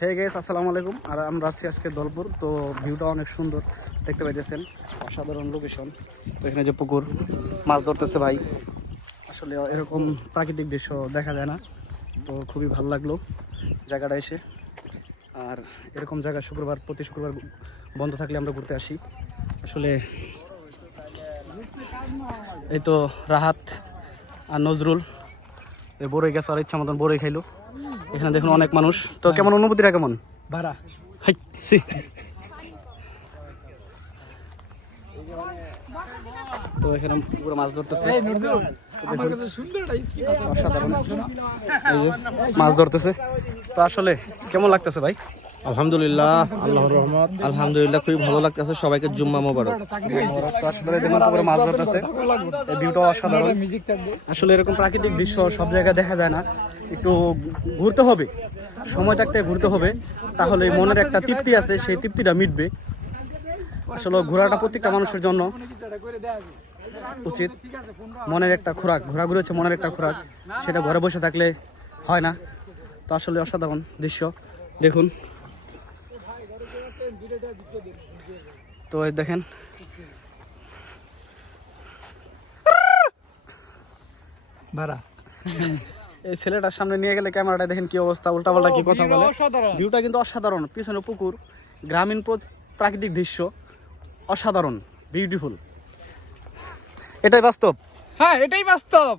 হে guess আসসালামু আলাইকুম। আর আমরা আছি আজকে দলপুর, তো ভিউটা অনেক সুন্দর, দেখতে পাইতেছেন। অসাধারণ লোকেশন তো এখানে যে পুকুর, মাছ ধরতেছে ভাই। আসলে এরকম প্রাকৃতিক দৃশ্য দেখা যায় না। তো খুবই ভালো লাগল জায়গাটা এসে। আর এরকম জায়গা শুক্রবার, প্রতি শুক্রবার বন্ধ থাকলে আমরা ঘুরতে আসি। আসলে এই তো রাহাত আর নজরুল। এই বড়ই গেছে, আর ইচ্ছা মতন বড়ই খাইলো। এখানে দেখুন অনেক মানুষ। তো কেমন অনুভূতিটা কেমন? ভাড়া। হাই সি। তো এখানে পুরো মাছ ধরতেছে। অসাধারণ। মাছ ধরতেছে। তো আসলে কেমন লাগতেছে ভাই? আলহামদুলিল্লাহ আল্লাহর রহমত। আলহামদুলিল্লাহ খুবই ভালো লাগতেছে। সবাইকে জুম্মা মোবারক। তো আসলে দেখুন পুরো মাছ ধরতেছে। ভিউটা অসাধারণ। আসলে এরকম প্রাকৃতিক দৃশ্য সব জায়গায় দেখা যায় না। একটু ঘুরতে হবে, সময় থাকতে ঘুরতে হবে, তাহলে মনের একটা তৃপ্তি আছে, সেই তৃপ্তিটা মিটবে। আসলে ঘোরাটা প্রত্যেকটা মানুষের জন্য উচিত। মনের একটা খোরাক, ঘোরাঘুরি হচ্ছে মনের একটা খোরাক, সেটা ঘরে বসে থাকলে হয় না। তো আসলে অসাধারণ দৃশ্য, দেখুন। তো দেখেন। ভাড়া। এই ছেলেটার সামনে নিয়ে গেলে ক্যামেরাটা দেখেন কি অবস্থা উল্টাপাল্টা কি কথা বলে। ভিউটা কিন্তু অসাধারণ পিছনে পুকুর গ্রামীণ প্রাকৃতিক দৃশ্য অসাধারণ বিউটিফুল এটাই বাস্তব? হ্যাঁ এটাই বাস্তব।